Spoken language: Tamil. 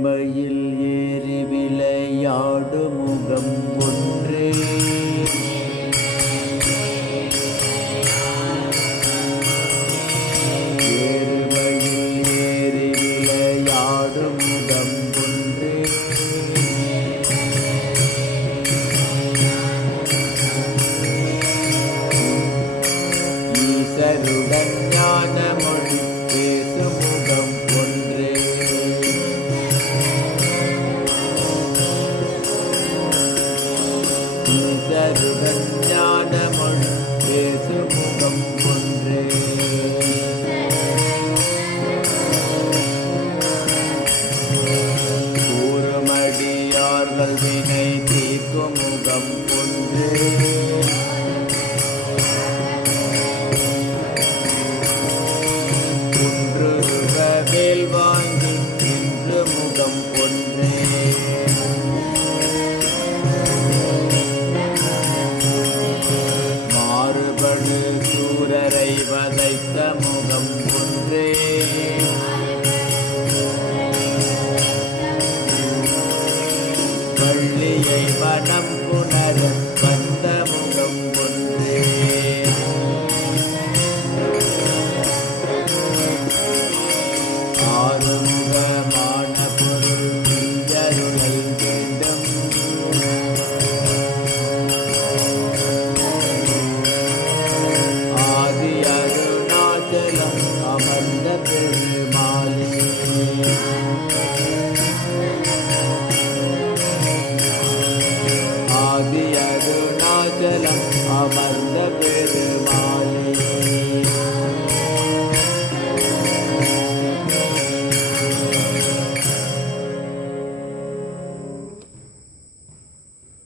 ஏறுமயில் ஏறி விளையாடு முகம் ஒன்றே. ஏறுமயில் ஏறி விளையாடு முகம் ஒன்றே. ஈசருடன் ஞான மொழி பேசு முகம் ஒன்றே. ஈசருடன் ஞான மொழி பேசு முகம் ஒன்றே. கூறுமடியார்கள் வினை தீர்க்கும் முகம் ஒன்றே. வேல் வாங்கி நின்று முகம் ஒன்றே. மாறுபடு